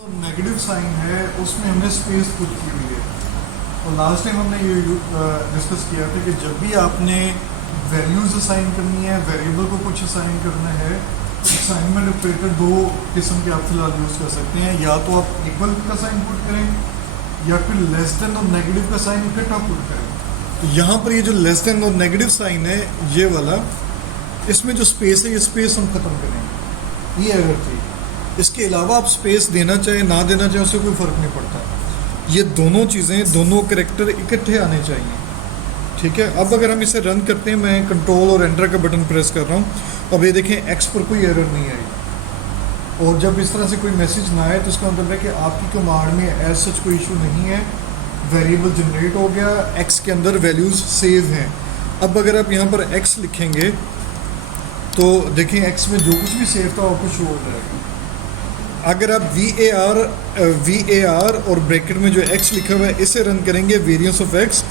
तो negative sign है उसमें हमने स्पेस पुट की हुई है। और लास्ट टाइम हमने ये डिस्कस किया था कि जब भी आपने वैल्यूज असाइन करनी है, वेरिएबल को कुछ असाइन करना है, तो असाइनमेंट ऑपरेटर दो किस्म के आप फिलहाल यूज़ कर सकते हैं। या तो आप इक्वल का साइन पुट करें या फिर लेस देन और नेगेटिव का साइन इकट्ठा पुट करें। तो यहाँ पर ये जो लेस देन और नेगेटिव साइन है ये वाला, इसमें जो स्पेस है ये स्पेस हम ख़त्म करेंगे, ये अगर थी। इसके अलावा आप स्पेस देना चाहें ना देना चाहें उससे कोई फ़र्क नहीं पड़ता। ये दोनों चीज़ें, दोनों कैरेक्टर इकट्ठे आने चाहिए। ठीक है, अब अगर हम इसे रन करते हैं, मैं कंट्रोल और एंटर का बटन प्रेस कर रहा हूँ, अब ये देखें एक्स पर कोई एरर नहीं आई। और जब इस तरह से कोई मैसेज ना आए तो इसका मतलब है कि आपकी कमांड में एज सच कोई इशू नहीं है, वेरिएबल जनरेट हो गया, एक्स के अंदर वैल्यूज़ सेव हैं। अब अगर आप यहाँ पर एक्स लिखेंगे तो देखें एक्स में जो कुछ भी सेव था आपको शो हो जाएगा। अगर आप वी ए आर और ब्रैकेट में जो एक्स लिखा हुआ है इसे रन करेंगे, वेरिएंस ऑफ एक्स,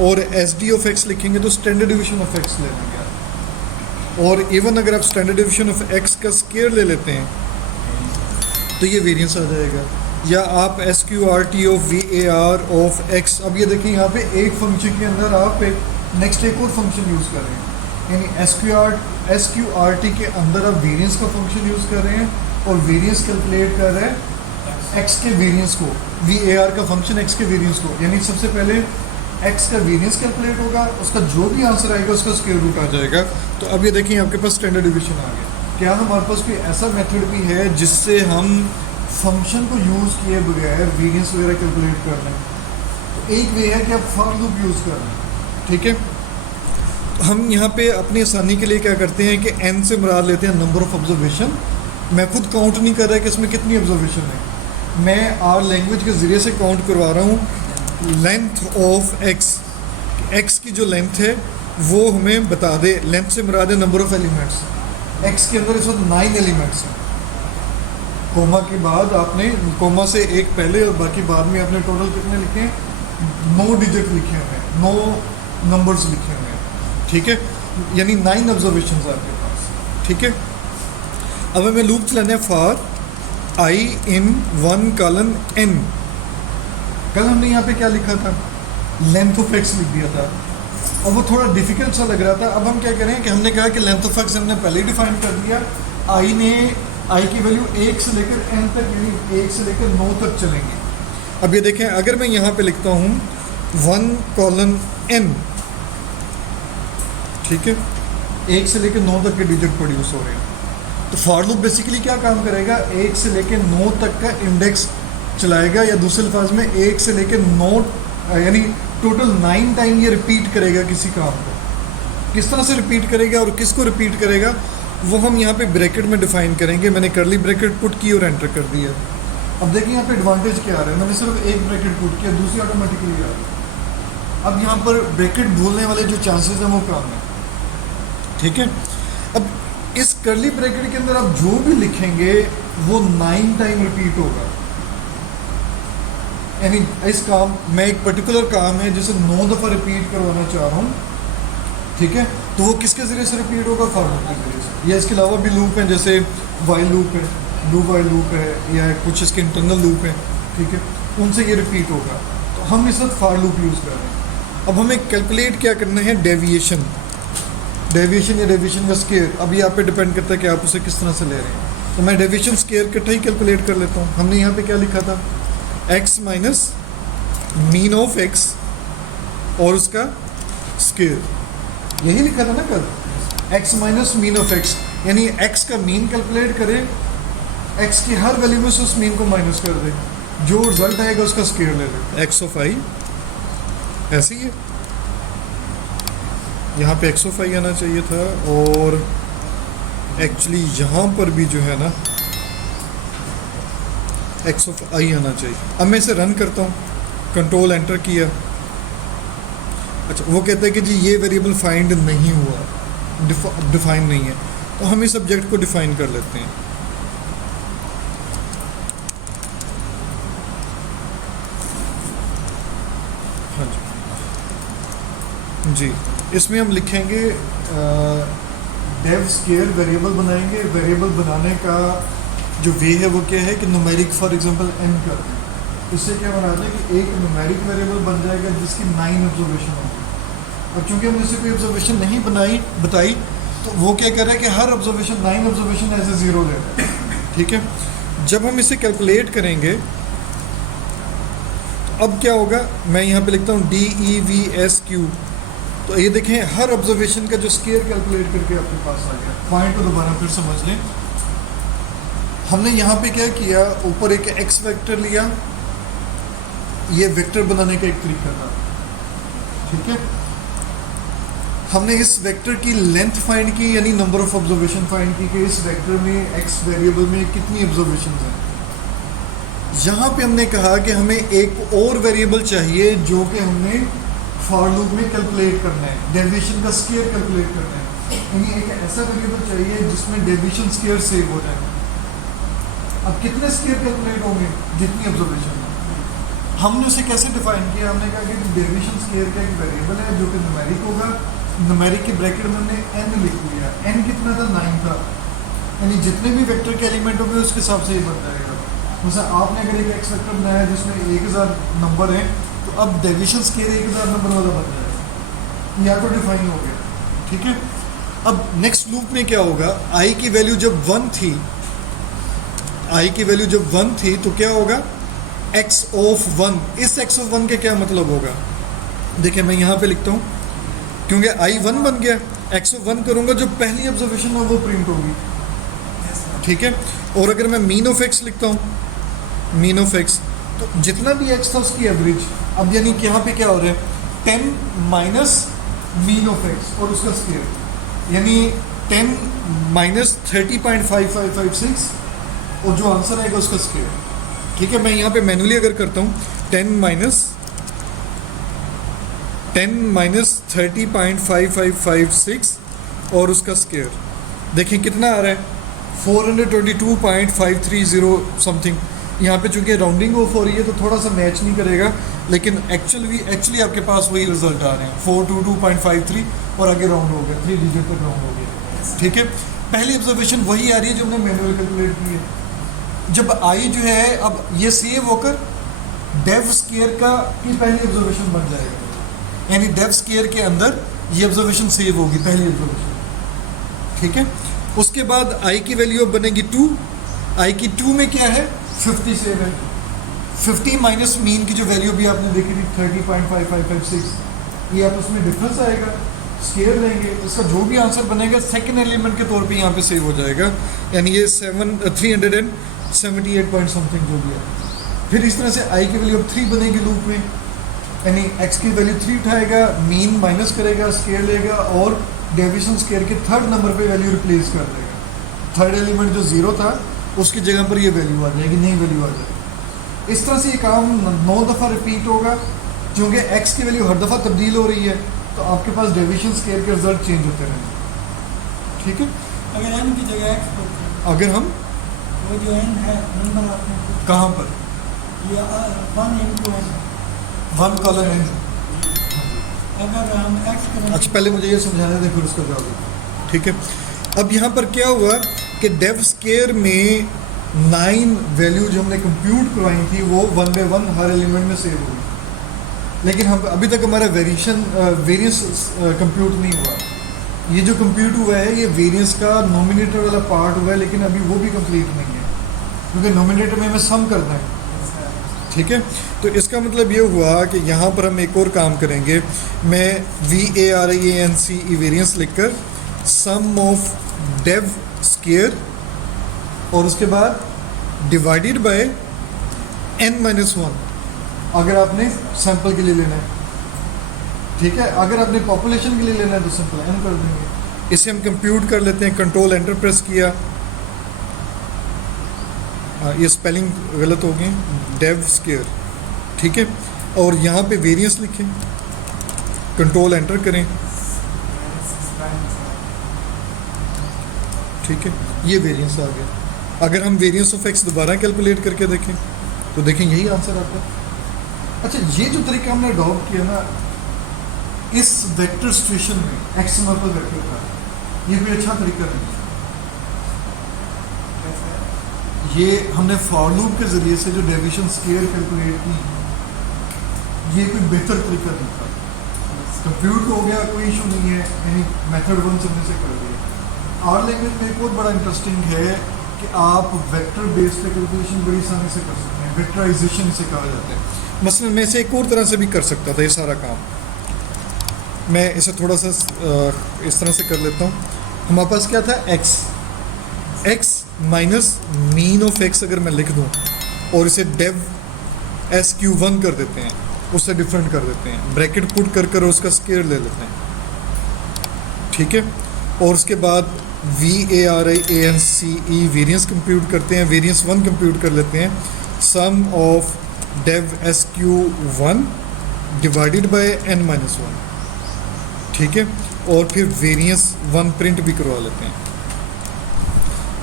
और एस डी ऑफ एक्स लिखेंगे तो स्टैंडर्ड डिवीजन ऑफ एक्स ले लेंगे। और इवन अगर आप स्टैंडर्ड डिवीजन ऑफ एक्स का स्क्वायर ले लेते हैं तो ये वेरिएंस आ जाएगा। या आप S Q R T of V A R of x, अब ये देखिए यहाँ पे एक फंक्शन के अंदर आप एक नेक्स्ट एक और फंक्शन यूज़ कर रहे हैं, यानी एस क्यू आर टी के अंदर आप वेरिएंस का फंक्शन यूज़ कर रहे हैं और वेरिएंस कैलकुलेट कर रहे हैं एक्स के वेरिएंस को, वी ए आर का फंक्शन एक्स के वेरिएंस को। यानी सबसे पहले एक्स का वेरिएंस कैलकुलेट होगा, उसका जो भी आंसर आएगा उसका स्क्वायर रूट आ जाएगा। तो अब ये देखिए आपके पास स्टैंडर्ड डिवीजन आ गया। क्या हमारे पास कोई ऐसा मेथड भी है जिससे हम फंक्शन को यूज़ किए बगैर वेरिएंस वगैरह कैलकुलेट कर लें? तो एक वे है कि आप फॉर लूप यूज़ कर लें। ठीक है, हम यहाँ पे अपनी आसानी के लिए क्या करते हैं कि एन से मुराद लेते हैं नंबर ऑफ ऑब्जर्वेशन। मैं खुद काउंट नहीं कर रहा कि इसमें कितनी ऑब्जर्वेशन है, मैं आर लैंग्वेज के ज़रिए से काउंट करवा रहा हूँ। लेंथ ऑफ एक्स की जो लेंथ है वो हमें बता दे। लेंथ से मुराद है नंबर ऑफ एलिमेंट्स। एक्स के अंदर इस वक्त 9 एलिमेंट्स हैं। कोमा के बाद आपने, कोमा से एक पहले और बाकी बाद में आपने टोटल कितने लिखे हैं? 9 डिजिट लिखे हुए हैं, 9 नंबर्स लिखे हुए हैं। ठीक है, यानी 9 ऑब्जर्वेशन आपके पास। ठीक है, अब हमें लूप चलाना है for I in 1 colon n। कल हमने यहाँ पे क्या लिखा था? लेंथ ऑफ एक्स लिख दिया था और वो थोड़ा डिफिकल्ट सा लग रहा था। अब हम क्या करें कि हमने कहा कि लेंथ ऑफ एक्स हमने पहले ही डिफाइन कर दिया। आई की वैल्यू 1 से लेकर n तक, यानी 1 से लेकर 9 तक चलेंगे। अब ये देखें, अगर मैं यहाँ पे लिखता हूँ 1 कॉलन n, ठीक है, 1 से लेकर 9 तक के डिजिट प्रोड्यूस हो रहे हैं। तो फॉर लूप बेसिकली क्या काम करेगा? 1 से लेकर 9 तक का इंडेक्स चलाएगा, या दूसरे अल्फाज में 1 से लेकर 9, यानी टोटल 9 टाइम ये रिपीट करेगा किसी काम को। किस तरह से रिपीट करेगा और किसको रिपीट करेगा वो हम यहाँ पे ब्रैकेट में डिफाइन करेंगे। मैंने करली ब्रैकेट पुट की और एंटर कर दिया। अब देखिए यहाँ पे एडवांटेज क्या आ रहा है, मैंने सिर्फ एक ब्रैकेट पुट किया, दूसरी ऑटोमेटिकली आ रही। अब यहाँ पर ब्रैकेट भूलने वाले जो चांसेस हैं वो कम है। ठीक है, अब इस करली ब्रैकेट के अंदर आप जो भी लिखेंगे वो 9 टाइम रिपीट होगा। यानी इस काम में एक पर्टिकुलर काम है जिसे 9 दफ़ा रिपीट करवाना चाह रहा हूँ। ठीक है, तो वो किसके ज़रिए से रिपीट होगा? फॉर लूप के ज़रिए से। या इसके अलावा भी लूप हैं, जैसे वाइल लूप है, डू वाइल लूप है, या कुछ इसके इंटरनल लूप हैं। ठीक है, उनसे ये रिपीट होगा। तो हम इस वक्त फॉर लूप यूज़ कर रहे हैं। अब हमें कैलकुलेट क्या करना है? डेविएशन या डेविएशन का स्केयर। अब ये आप पे डिपेंड करता है कि आप उसे किस तरह से ले रहे हैं। तो मैं डेविएशन स्केयर इकट्ठा ही कैलकुलेट कर लेता हूँ। हमने यहाँ पे क्या लिखा था? x minus mean of x और उसका स्केयर, यही लिखा था ना कल? x minus mean of x, यानी x का मीन कैलकुलेट करें, x की हर वैल्यू में से उस मीन को माइनस कर दे, जो रिजल्ट आएगा उसका स्केयर ले ले। x ऑफ i ऐसे ही है, यहाँ पे x ऑफ i आना चाहिए था, और एक्चुअली यहाँ पर भी जो है ना x ऑफ i आना चाहिए। अब मैं इसे रन करता हूँ, कंट्रोल एंटर किया। अच्छा, वो कहता है कि जी ये वेरिएबल फाइंड नहीं हुआ, डिफाइन नहीं है। तो हम इस सब्जेक्ट को डिफाइन कर लेते हैं। हाँ जी, इसमें हम लिखेंगे डेव स्केयर वेरिएबल बनाएंगे। वेरिएबल बनाने का जो वे है वो क्या है कि न्यूमेरिक फॉर एग्जांपल n कर दें, इससे क्या बनाते हैं कि एक न्यूमेरिक वेरिएबल बन जाएगा जिसकी 9 ऑब्जर्वेशन होगी। और चूंकि हमने इसे कोई ऑब्जर्वेशन नहीं बताई तो वो क्या कर रहा है कि हर observation 9 observation as a zero ले रहा है। ठीक है, जब हम इसे कैलकुलेट करेंगे तो अब क्या होगा, मैं यहाँ पे लिखता हूँ DEVSQ। तो ये देखें हर ऑब्जर्वेशन का जो स्केयर कैलकुलेट करके आपके पास आ गया। पॉइंट को दोबारा फिर समझ लें, हमने यहाँ पे क्या किया, ऊपर एक x वेक्टर लिया, ये वेक्टर बनाने का एक तरीका था। ठीक है, हमने इस वेक्टर की लेंथ फाइंड की, यानी नंबर ऑफ ऑब्जर्वेशन फाइंड की कि इस वेक्टर में x वेरिएबल में कितनी ऑब्जर्वेशन हैं। यहाँ पे हमने कहा कि हमें एक और वेरिएबल चाहिए जो कि हमने फॉर लूप में कैलकुलेट करना है, डेविएशन का स्केयर कैलकुलेट करना है। यानी एक ऐसा वेरिएबल चाहिए जिसमें डेविएशन स्केयर सेव हो जाए। अब कितने स्केयर कैलकुलेट होंगे, जितनी ऑब्जर्वेशन। हमने उसे कैसे डिफाइन किया, हमने कहा कि डेविएशन स्केयर का एक वेरिएबल है जो कि न्यूमेरिक होगा, न्यूमेरिक के ब्रैकेट में हमने n लिख लिया। n कितना था, 9 था, यानी जितने भी वेक्टर के एलिमेंट होंगे उसके हिसाब से ये बन जाएगा। जैसे आपने अगर एक x वेक्टर बनाया जिसमें 1000 नंबर है, तो अब डेविएशन स्केयर 1000 नंबर वाला बन जाएगा, या तो डिफाइन हो गया। ठीक है, अब नेक्स्ट लूप में क्या होगा, i की वैल्यू जब 1 थी, i की वैल्यू जब 1 थी तो क्या होगा, x ऑफ 1। इस x ऑफ 1 के क्या मतलब होगा, देखिए मैं यहाँ पे लिखता हूँ, क्योंकि i 1 बन गया, x ऑफ 1 करूँगा, जो पहली ऑब्जर्वेशन है वो प्रिंट होगी। ठीक है, और अगर मैं मीन ऑफ x लिखता हूँ, मीन ऑफ x, तो जितना भी x था उसकी एवरेज। अब यानी कि यहाँ पे क्या हो रहा है, 10 माइनस मीन ऑफ x और उसका स्केयर, यानी 10 माइनस 30.5556 और जो आंसर आएगा उसका स्केयर। ठीक है, मैं यहाँ पे मैनुअली अगर करता हूँ 10 माइनस 30.5556 और उसका स्केयर, देखें कितना आ रहा है, 422.530 समथिंग। यहाँ पे चूंकि राउंडिंग ऑफ हो रही है तो थोड़ा सा मैच नहीं करेगा, लेकिन एक्चुअली आपके पास वही रिजल्ट आ रहे हैं, 422.53 और आगे राउंड हो गया, 3 डिजिट तक राउंड हो गया। ठीक है, पहली ऑब्जर्वेशन वही आ रही है जो हमने मैनुअल कैलकुलेट की है। जब आई जो है, अब ये सेव होकर डेव स्केयर का की पहली ऑब्जर्वेशन बन जाएगा, यानी डेव स्केयर के अंदर ये ऑब्जर्वेशन सेव होगी, पहली ऑब्जर्वेशन। ठीक है, उसके बाद आई की वैल्यू अब बनेगी 2, आई की 2 में क्या है, 50 सेव है, 50 माइनस मीन की जो वैल्यू भी आपने देखी थी 30.5556, ये आप उसमें डिफरेंस आएगा, स्केयर लेंगे, इसका जो भी आंसर बनेगा सेकंड एलिमेंट के तौर पे यहाँ पे सेव हो जाएगा, यानी ये 378 पॉइंट समथिंग जो भी है। फिर इस तरह से आई की वैल्यू अब 3 बनेगी लूप में, यानी एक्स की वैल्यू 3 उठाएगा, मीन माइनस करेगा, स्केयर लेगा और डेविएशन स्केयर के थर्ड नंबर पे वैल्यू रिप्लेस कर देगा। थर्ड एलिमेंट जो 0 था उसकी जगह पर ये वैल्यू आ जाएगी, नई वैल्यू आ जाएगी। इस तरह से ये काम 9 दफ़ा रिपीट होगा, क्योंकि एक्स की वैल्यू हर दफ़ा तब्दील हो रही है तो आपके पास डेविएशन स्केयर के रिजल्ट चेंज होते रहेंगे। ठीक है, अगर n की जगह x को, अगर हम वो जो n है नंबर आपने कहाँ पर, ये 1 into n, 1 कॉलन n, अगर हम x करें, अच्छा पहले मुझे ये समझाने दें फिर उसका जवाब दें। ठीक है, अब यहाँ पर क्या हुआ कि डेव स्केयर में 9 वैल्यू जो हमने कंप्यूट करवाई थी वो 1 बाय 1 हर एलिमेंट में सेव हुई, लेकिन हम अभी तक हमारा वेरियंस कंप्यूट नहीं हुआ। ये जो कंप्यूट हुआ है ये वेरियंस का नोमिनेटर वाला पार्ट हुआ है, लेकिन अभी वो भी कंप्लीट नहीं है क्योंकि नोमिनेटर में हमें सम करना है। ठीक है, तो इसका मतलब ये हुआ कि यहाँ पर हम एक और काम करेंगे, मैं VARIANC वेरियंस लिखकर सम ऑफ डेव स्केयर और उसके बाद डिवाइडेड बाय n-1 अगर आपने सैंपल के लिए लेना है। ठीक है, अगर आपने पॉपुलेशन के लिए लेना है तो सिंपल n कर देंगे। इसे हम कंप्यूट कर लेते हैं, कंट्रोल एंटर प्रेस किया, ये स्पेलिंग गलत हो गई, डेव स्केयर। ठीक है, और यहाँ पे वेरिएंस लिखें, कंट्रोल एंटर करें। ठीक है, ये वेरिएंस आ गया। अगर हम वेरिएंस ऑफ एक्स दोबारा कैलकुलेट करके देखें तो देखें यही आंसर आता है। अच्छा, ये जो तरीका हमने अडॉप्ट किया ना इस वेक्टर सिचुएशन में, एक्स पर वेक्टर का, ये कोई अच्छा तरीका नहीं है। ये हमने फॉर लूप के ज़रिए से जो डेविएशन स्केयर कैलकुलेट की, ये कोई बेहतर तरीका नहीं था। कंप्यूट हो गया, कोई इशू नहीं है, यानी मेथड वन से हमने से कर दिया। आर लैंग्वेज में एक बहुत बड़ा इंटरेस्टिंग है कि आप वेक्टर बेस्ड कैलकुलेशन बड़ी आसानी से कर सकते हैं, वेक्टराइजेशन इसे कहा जाता है। मसलन मैं इसे एक और तरह से भी कर सकता था, ये सारा काम मैं इसे थोड़ा सा इस तरह से कर लेता हूँ। हमारे पास क्या था, x minus mean of x अगर मैं लिख दूँ और इसे डेव SQ1 कर देते हैं, उससे डिफरेंट कर देते हैं, ब्रैकेट पुट कर कर उसका स्केयर ले लेते हैं, ठीक है। और उसके बाद VARIANCE वेरिएंस कंप्यूट करते हैं, वेरिएंस 1 कंप्यूट कर लेते हैं, sum of dev SQ1 divided by n-1, ठीक है। और फिर वेरिएंस 1 प्रिंट भी करवा लेते हैं।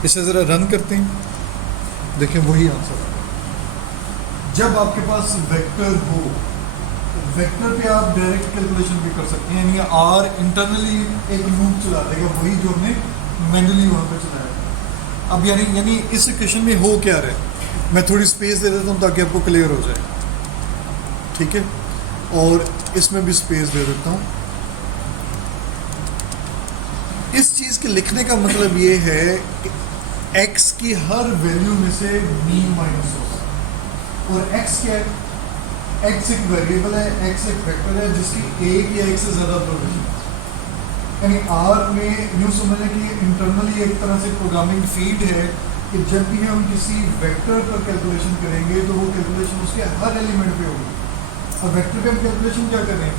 इसे ज़रा रन करते हैं, देखें वही आंसर है। जब आपके पास वेक्टर हो, वेक्टर पे आप डायरेक्ट कैलकुलेशन भी कर सकते हैं, यानी आर इंटरनली एक लूप चला देगा, वही जो हमने मैनुअली वहाँ पे चलाया था। अब यानी इस इक्वेशन में हो क्या रहा है, मैं थोड़ी स्पेस दे देता हूँ ताकि आपको क्लियर हो जाए, ठीक है। और इसमें भी स्पेस दे देता हूँ। इस चीज़ के लिखने का मतलब ये है कि x की हर वैल्यू में से मीन माइनस होगा। और x क्या है, x एक वेरिएबल है, x एक वेक्टर है जिसकी एक या एक से ज़्यादा प्रोविजन है। यानी R में यूँ समझें कि इंटरनली एक तरह से प्रोग्रामिंग फीड है कि जब भी हम किसी वेक्टर पर कैलकुलेशन करेंगे तो वो कैलकुलेशन उसके हर एलिमेंट पे होगी। अब वेक्टर पे हम कैलकुलेशन क्या कर रहे हैं,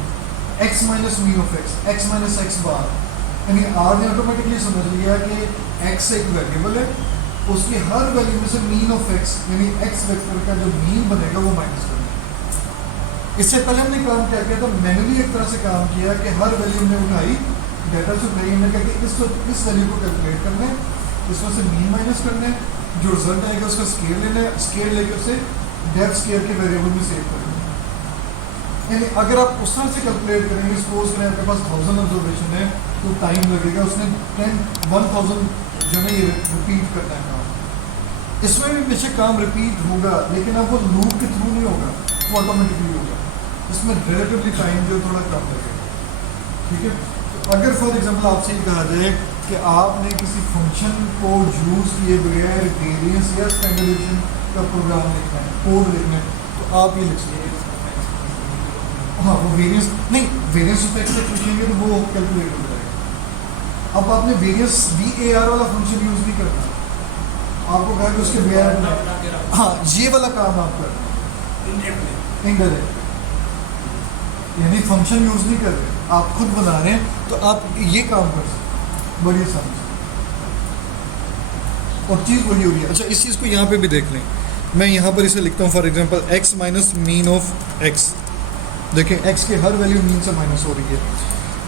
x minus mean of x minus x bar, यानी R ने ऑटोमेटिकली समझ लिया कि x एक वेरिएबल है, उसकी हर वैल्यू में से मीन ऑफ x यानी x वेक्टर का जो मीन बनेगा वो माइनस करना है। इससे पहले हमने काम क्या किया था, मैनुअली एक तरह से काम किया कि हर वैल्यू हमने उठाई, डाटा से उठाई, हमने कहा कि इस वैल्यू को कैलकुलेट करना है, इसमें से मीन माइनस करना है, जो रिजल्ट आएगा उसका स्केयर लेना है, स्केयर लेके उसे डेफ स्केयर के वेरिएबल में सेव करना है। यानी अगर आप उस तरह से कैलकुलेट करेंगे, सपोज करें आपके पास 1000 ऑब्जर्वेशन है तो टाइम लगेगा, उसने 1000 जो है ये रिपीट करना है काम। इसमें भी बेशक काम रिपीट होगा, लेकिन अब वो लूप के थ्रू नहीं होगा, वो ऑटोमेटिकली होगा। इसमें रिलेटिवली टाइम जो थोड़ा कम लगेगा, ठीक है। तो अगर फॉर एग्जांपल आपसे ये कहा जाए कि आपने किसी फंक्शन को यूज़ किए बगैर वेरिएंस या स्टैंडर्डाइजेशन का प्रोग्राम लिखना है, कोड लिखना है, तो आप ये लिख सकते हैं। हाँ, वो वेरिएंस नहीं, वेरिएंस ऑफ एक्स लिखेंगे तो वो कैलकुलेट हो जाएगा। अब आपने वेरिएंस VAR वाला फंक्शन यूज़ नहीं करना, आपको कहा कि उसके बगैर, हाँ ये वाला काम आप कर रहे हैं इनडायरेक्ट, यानी फंक्शन यूज़ नहीं कर रहे, आप खुद बना रहे हैं, तो आप ये काम कर सकते हैं बड़ी आसानी से, और चीज़ वही हो रही है। अच्छा, इस चीज़ को यहाँ पे भी देख लें, मैं यहाँ पर इसे लिखता हूँ for example x minus mean of x, देखें x की हर वैल्यू मीन से माइनस हो रही है।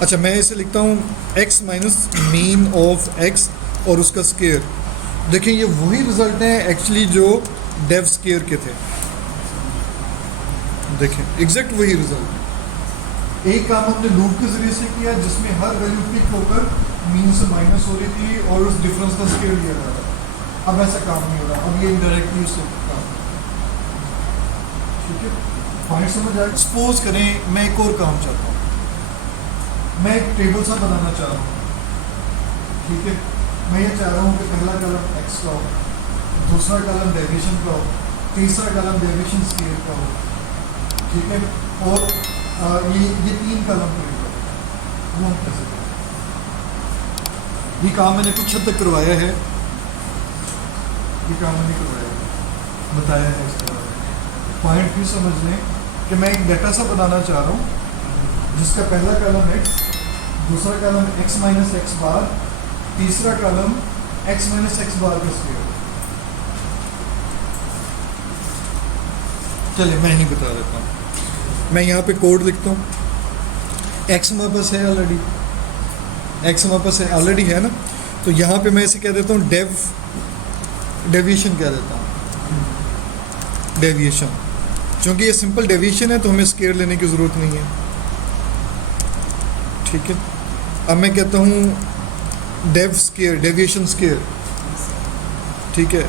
अच्छा, मैं इसे लिखता हूँ x minus mean of x और उसका स्केयर, देखें ये वही रिजल्ट हैं एक्चुअली जो डेव स्केयर के थे, देखें एग्जैक्ट वही रिजल्ट। एक काम हमने लूप के जरिए से किया जिसमें हर वैल्यू पिक होकर मीन से माइनस हो रही थी और उस डिफरेंस का स्केयर लिया जा रहा था। अब ऐसा काम नहीं हो रहा, अब ये इनडायरेक्टली उससे काम, ठीक है, पॉइंट समझ आए। सपोज करें मैं एक और काम चाहता हूँ, मैं एक टेबल सा बनाना चाह रहा हूँ, ठीक है। मैं ये चाह रहा हूँ कि पहला कॉलम x का हो, दूसरा कॉलम डेविएशन का हो, तीसरा कॉलम डेविएशन स्केयर का हो, ठीक है, और ये 3 कॉलम प्रिंट हो, वो हम कैसे करें। ये काम मैंने कुछ हद तक करवाया है, ये काम मैंने करवाया है, बताया है इसके बारे में। पॉइंट भी समझ लें कि मैं एक डाटा सा बनाना चाह रहा हूँ जिसका पहला कॉलम x, दूसरा कॉलम x माइनस एक्स बार, तीसरा कॉलम x माइनस एक्स बार का स्केयर। चलिए मैं ही बता देता हूँ, मैं यहाँ पे कोड लिखता हूँ, x हमारे पास है ऑलरेडी, x हमारे पास ऑलरेडी है ना, तो यहाँ पे मैं इसे कह देता हूँ डेविएशन कह देता हूँ, डेविएशन, क्योंकि ये सिंपल डेविएशन है तो हमें स्केयर लेने की ज़रूरत नहीं है, ठीक है। अब मैं कहता हूँ डेव स्केयर, डेविएशन स्केयर, ठीक है,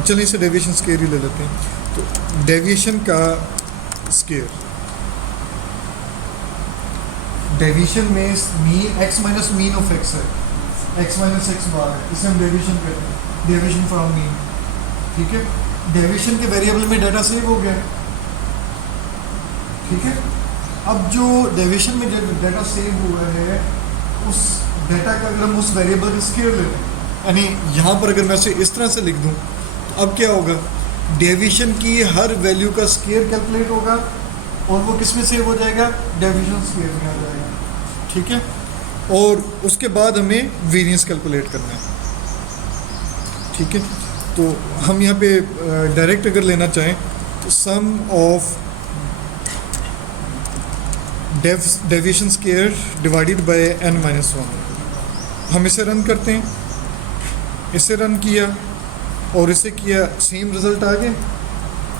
चलिए इसे डेविएशन स्केयर ही ले लेते हैं। तो डेविएशन का स्केयर, डेविएशन में mean x minus mean of x है, एक्स माइनस एक्स बार है, इसे हम डेविएशन कहते हैं, डेविएशन फ्रॉम मीन। ठीक है, डेविएशन के वेरिएबल में डाटा सेव हो गया। ठीक है, अब जो डेविएशन में जो डाटा सेव हुआ है उस डाटा का अगर हम उस वेरिएबल का स्केयर ले लें, यानी यहाँ पर अगर मैं इसे इस तरह से लिख दूँ तो अब क्या होगा, डेविएशन की हर वैल्यू का स्केयर कैलकुलेट होगा और वो किस में सेव हो जाएगा, डेविएशन स्केयर में आ जाएगा। ठीक है, और उसके बाद हमें वेरिएंस कैलकुलेट करना है। ठीक है, तो हम यहाँ पे डायरेक्ट अगर लेना चाहें तो sum of deviation square divided by n minus 1। हम इसे रन करते हैं, इसे रन किया और इसे किया, सेम रिजल्ट आ गया।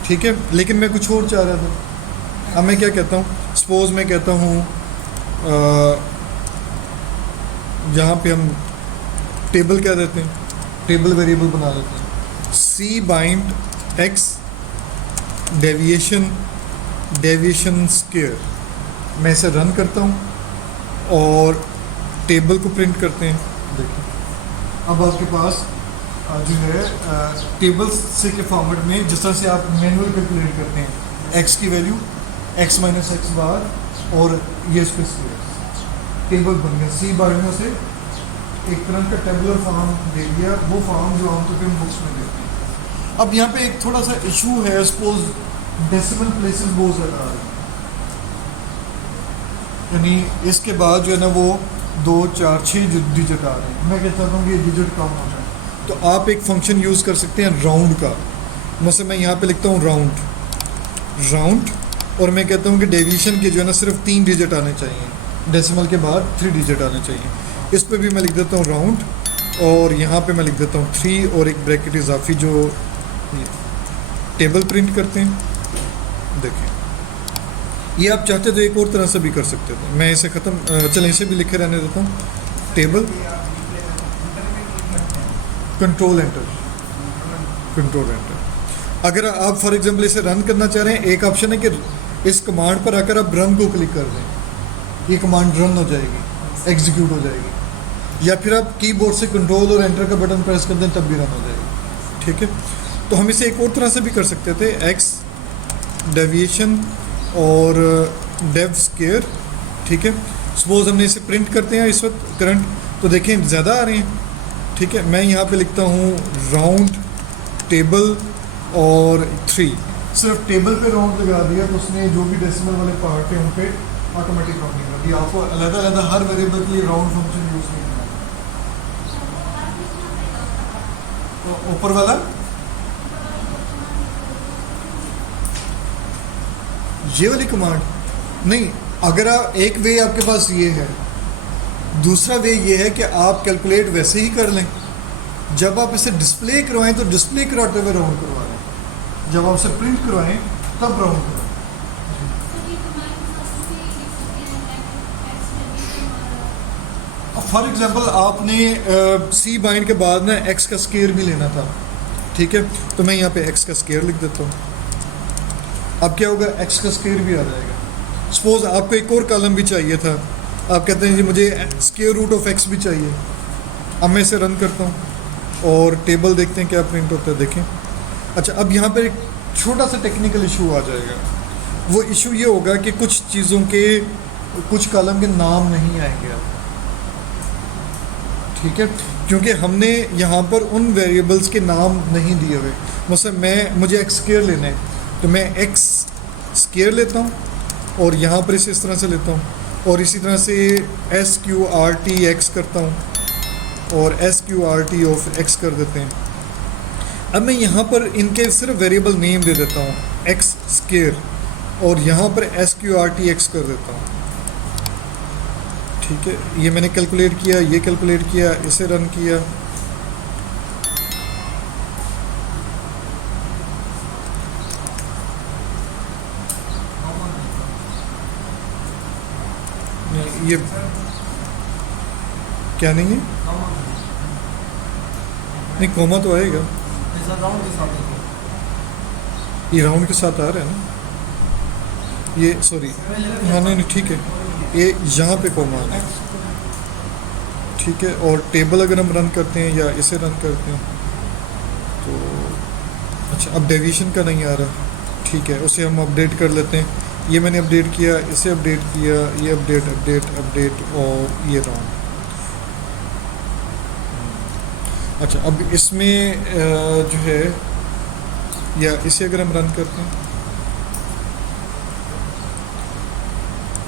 ठीक है, लेकिन मैं कुछ और चाह रहा था। अब मैं क्या कहता हूँ, सपोज मैं कहता हूँ यहाँ पे हम टेबल क्या देते हैं, टेबल वेरिएबल बना लेते हैं, सी बाइंड एक्स डेविएशन स्केयर। मैं इसे रन करता हूँ और टेबल को प्रिंट करते हैं। देखिए अब आपके पास जो है टेबल से के फॉर्मेट में, जिस तरह से आप मैनुअल कैलकुलेट करते हैं एक्स की वैल्यू, एक्स माइनस एक्स बार, और ये स्पेस टेबल बन गया। सी बार में से एक तरह का टेबुलर फॉर्म दे दिया, वो फॉर्म जो आमतौर पर बुक्स में देते हैं। अब यहाँ पे एक थोड़ा सा इशू है, सपोज डेसिमल प्लेसेस बहुत ज़्यादा आ रहे हैं, यानी इसके बाद जो है ना वो 2, 4, 6 डिजिट आ रहे हैं। मैं क्या चाहता हूँ कि ये डिजिट कम हो जाए, तो आप एक फंक्शन यूज़ कर सकते हैं राउंड का। मतलब मैं यहाँ पे लिखता हूँ राउंड, और मैं कहता हूँ कि डेविएशन के जो है ना सिर्फ 3 डिजिट आने चाहिए, डेसिमल के बाद 3 डिजिट आने चाहिए। इस पे भी मैं लिख देता हूँ राउंड, और यहाँ पे मैं लिख देता हूँ 3 और एक ब्रैकेट इजाफी जो टेबल प्रिंट करते हैं। देखें, ये आप चाहते तो एक और तरह से भी कर सकते थे। मैं इसे ख़त्म, चलें इसे भी लिखे रहने देता हूँ, टेबल कंट्रोल एंटर। अगर आप फॉर एग्जांपल इसे रन करना चाह रहे हैं, एक ऑप्शन है कि इस कमांड पर आकर आप रन को क्लिक कर दें, ये कमांड रन हो जाएगी, एग्जीक्यूट हो जाएगी। या फिर आप कीबोर्ड से कंट्रोल और एंटर का बटन प्रेस कर दें, तब भी रन हो जाएगी। ठीक है, तो हम इसे एक और तरह से भी कर सकते थे, एक्स डेविएशन और डेव स्केयर। ठीक है, सपोज हमने इसे प्रिंट करते हैं इस वक्त करंट, तो देखें ज़्यादा आ रहे हैं। ठीक है, मैं यहाँ पे लिखता हूँ राउंड टेबल और 3, सिर्फ टेबल पे राउंड लगा दिया तो उसने जो भी डेसिमल वाले पार्ट है उन पे ऑटोमेटिक राउंडिंग कर दिया। आपको अलग-अलग हर वेरिएबल के लिए राउंड फंक्शन यूज़ नहीं करना। तो ऊपर वाला ये वाली कमांड नहीं, अगर आप एक वे आपके पास ये है, दूसरा वे ये है कि आप कैलकुलेट वैसे ही कर लें। जब आप इसे डिस्प्ले करवाएं तो डिस्प्ले कराते हुए राउंड करवा लें, जब आप इसे प्रिंट करवाएं तब राउंड करवाएं। फॉर एग्जांपल आपने सी बाइंड के बाद ना एक्स का स्केयर भी लेना था। ठीक है, तो मैं यहाँ पे एक्स का स्केयर लिख देता हूँ। अब क्या होगा, एक्स का स्केयर भी आ जाएगा। सपोज आपको एक और कॉलम भी चाहिए था, आप कहते हैं जी मुझे स्केयर रूट ऑफ एक्स भी चाहिए। अब मैं इसे रन करता हूँ और टेबल देखते हैं क्या प्रिंट होता है। देखें, अच्छा अब यहाँ पर एक छोटा सा टेक्निकल इशू आ जाएगा। वो इशू ये होगा कि कुछ चीज़ों के, कुछ कॉलम के नाम नहीं आएंगे अब। ठीक है, क्योंकि हमने यहाँ पर उन वेरिएबल्स के नाम नहीं दिए हुए। मतलब मुझे एक्स स्केयर लेना है, तो मैं एक्स स्केयर लेता हूँ और यहाँ पर इसे इस तरह से लेता हूँ, और इसी तरह से SQRT एक्स करता हूँ और SQRT ऑफ एक्स कर देते हैं। अब मैं यहाँ पर इनके सिर्फ वेरिएबल नेम दे देता हूँ एक्स स्केयर, और यहाँ पर SQRT एक्स कर देता हूँ। ठीक है, ये मैंने कैलकुलेट किया, ये कैलकुलेट किया, इसे रन किया। ये क्या नहीं है, नहीं कोमा तो आएगा। सर राउंड के साथ है ये राउंड के साथ आ रहा है ना, ये सॉरी, हाँ नहीं ठीक है, ये यहाँ पे कॉमा आ रहा है, एक्स ठीक है। और टेबल अगर हम रन करते हैं या इसे रन करते हैं तो अच्छा, अब डेविएशन का नहीं आ रहा, ठीक है, उसे हम अपडेट कर लेते हैं। ये मैंने अपडेट किया, इसे अपडेट किया, ये अपडेट अपडेट अपडेट और ये राउंड। अच्छा, अब इसमें जो है, या इसे अगर हम रन करते हैं,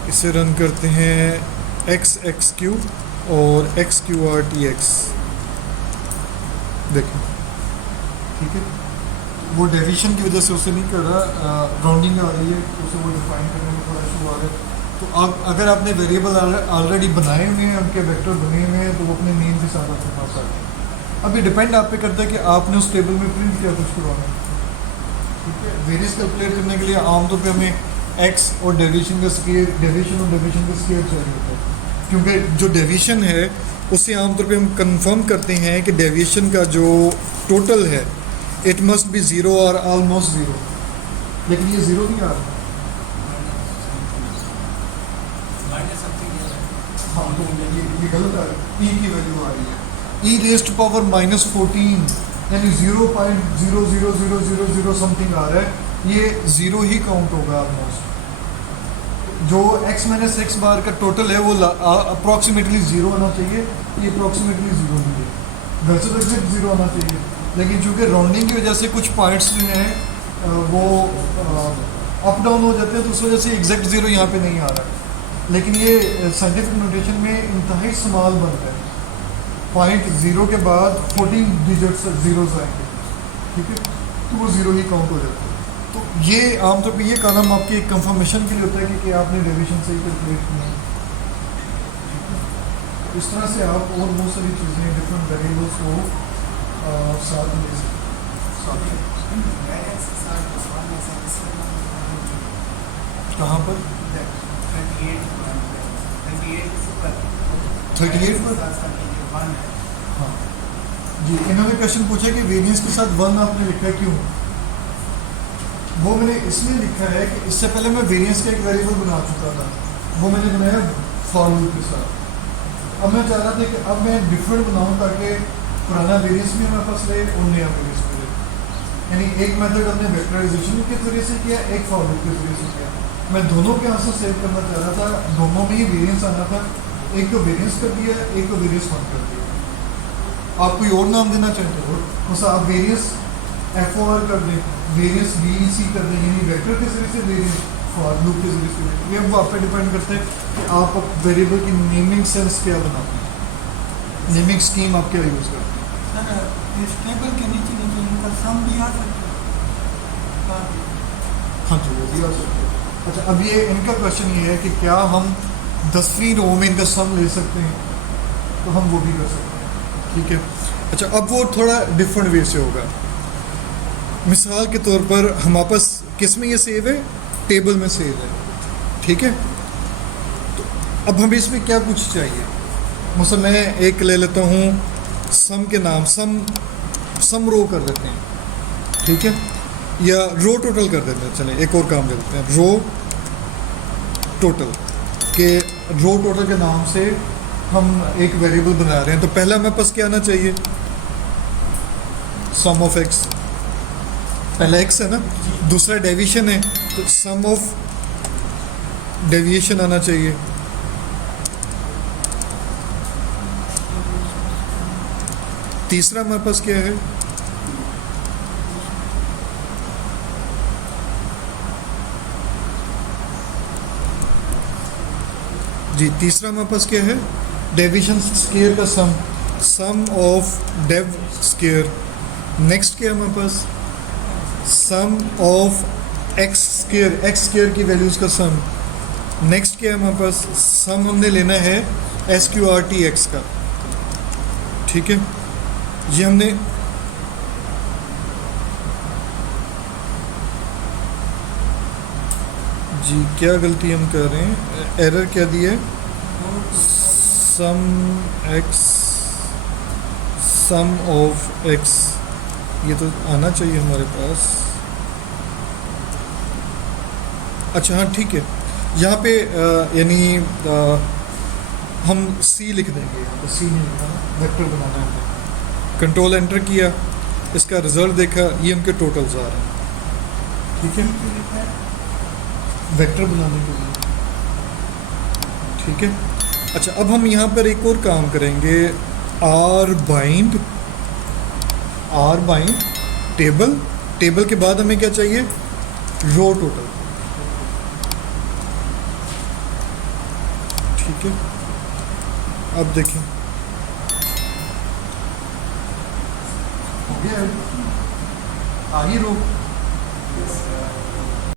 इसे रन करते हैं एक्स एक्स क्यू और x Q R T x, देखें, ठीक है। वो डेविएशन की वजह से उसे नहीं कर रहा, राउंडिंग आ रही है, उसे वो डिफाइन करने में थोड़ा इशू आ रहा है। तो अब अगर आपने वेरिएबल ऑलरेडी बनाए हुए हैं, उनके वेक्टर बने हुए हैं, तो वो अपने नेम के साथ आपके पास आ गए। अब ये डिपेंड आप पे करता है कि आपने उस टेबल में प्रिंट किया कुछ करवाना है, ठीक है। वेरिएंस कैलकुलेट करने के लिए आमतौर पे हमें एक्स और डेविएशन का स्केयर, डेविएशन और डेविएशन का स्केयर चाहिए होता है, क्योंकि जो डेविएशन है उससे आमतौर पे हम कंफर्म करते हैं कि डेविएशन का जो टोटल है इट मस्ट बी ज़ीरो और ऑलमोस्ट ज़ीरो, लेकिन ये ज़ीरो नहीं आ रहा। हाँ, तो ये गलत आ रहा है, ई की वैल्यू आ रही है, ई रेस्ट पावर -14, यानी 0.00000 समथिंग आ रहा है, ये ज़ीरो ही काउंट होगा ऑलमोस्ट। जो x माइनस एक्स बार का टोटल है वो अप्रॉक्सीमेटली ज़ीरो आना चाहिए, ये अप्रॉक्सीमेटली ज़ीरो नहीं है, वैसे तो एग्जैक्ट ज़ीरो आना चाहिए, लेकिन चूँकि राउंडिंग की वजह से कुछ पॉइंट्स जो हैं वो अप डाउन हो जाते हैं, तो उस वजह से एग्जैक्ट ज़ीरो यहाँ पे नहीं आ रहा है। लेकिन ये साइंटिफिक नोटेशन में इंतहाई इस्तेमाल बनता है, पॉइंट ज़ीरो के बाद 14 डिजिट्स ज़ीरोज़ आएंगे, ठीक है, तो वो ज़ीरो ही काउंट हो जाता है। तो ये आमतौर पे ये कॉलम आपकी एक कंफर्मेशन के लिए होता है कि आपने डेविएशन सही कैलकुलेट किया है। इस तरह से आप और बहुत सारी चीज़ें डिफरेंट वेरिएबल्स को साथ में ले सकते हैं। कहाँ पर 38 पर? हाँ जी, इन्होंने क्वेश्चन पूछा कि वेरिएंस के साथ 1 आपने लिखा है क्यों? वो मैंने इसलिए लिखा है कि इससे पहले मैं वेरिएंस का एक वेरिएबल बना चुका था, वो मैंने बनाया फॉर लूप के साथ। अब मैं चाह रहा था कि अब मैं डिफरेंट बनाऊँ ताकि पुराना वेरिएंस भी हमारे पास रहे और नया वेरिएंस भी रहे। यानी एक मेथड हमने वेक्टराइजेशन के जरिए से किया, एक फॉर लूप के जरिए से किया। मैं दोनों के आंसर सेव करना चाह रहा था, दोनों में ही वेरिएंस आना था, एक तो वेरिएंस कर दिया, एक तो वेरिएंस वन कर दिया। आप कोई और नाम देना चाहते हो, मतलब आप वेरिएंस FOR कर दें, वेरिएंस VEC कर दें, यानी वेक्टर के जरिए से वेरिएंस, फॉर लूप के जरिए से। ये अब आप पे डिपेंड करता है कि आप वेरिएबल की नेमिंग सेंस क्या बनाते हैं, नेमिंग स्कीम आप क्या यूज़ करते हैं। सर इस टेबल के नीचे नीचे इनका सम भी आ सकता है। हाँ जी, वो भी आ सकते हैं। अच्छा, अब ये इनका क्वेश्चन ये है कि क्या हम 10वीं रो में इनका सम ले सकते हैं, तो हम वो भी कर सकते हैं, ठीक है। अच्छा, अब वो थोड़ा डिफरेंट वे से होगा। मिसाल के तौर पर हमारे पास किस में ये सेव है, टेबल में सेव है, ठीक है। तो अब हमें इसमें क्या कुछ चाहिए, मतलब मैं एक ले लेता हूँ सम के नाम, सम रो कर देते हैं, ठीक है, या रो टोटल कर देते हैं। चलें एक और काम करते हैं, रो टोटल के, रो टोटल के नाम से हम एक वेरिएबल बना रहे हैं। तो पहला हमारे पास क्या आना चाहिए, सम ऑफ एक्स, पहला एक्स है ना, दूसरा डेविएशन है तो सम ऑफ डेविएशन आना चाहिए, तीसरा हमारे पास क्या है, जी तीसरा हमारे पास क्या है, डेविएशन स्क्वायर का sum, sum of dev square. Next क्या है हमारे पास, sum of x square, x square की वैल्यूज़ का सम। नेक्स्ट क्या है हमारे पास, सम हमने लेना है SQRT का, ठीक है। ये हमने जी क्या गलती हम कर रहे हैं, एरर क्या दिया है, सम एक्स, सम ऑफ एक्स, ये तो आना चाहिए हमारे पास। अच्छा हाँ ठीक है, यहाँ पे यानी हम सी लिख देंगे, यहाँ पे सी नहीं लिखना, वेक्टर बनाना है। कंट्रोल एंटर किया, इसका रिजल्ट देखा, ये उनके टोटल्स आ रहे हैं। ठीक है, वेक्टर बनाने के लिए। ठीक है, अच्छा अब हम यहाँ पर एक और काम करेंगे, आर बाइंड टेबल। टेबल के बाद हमें क्या चाहिए, रो टोटल। ठीक है, अब देखें हो गया, आगे रो